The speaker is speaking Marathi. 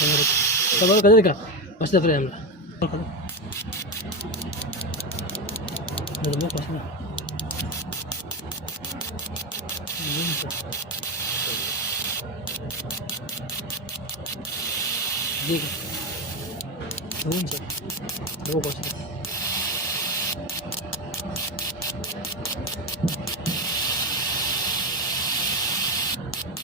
बघा कधी का मस्त फ्रेम आमला ठीक आहे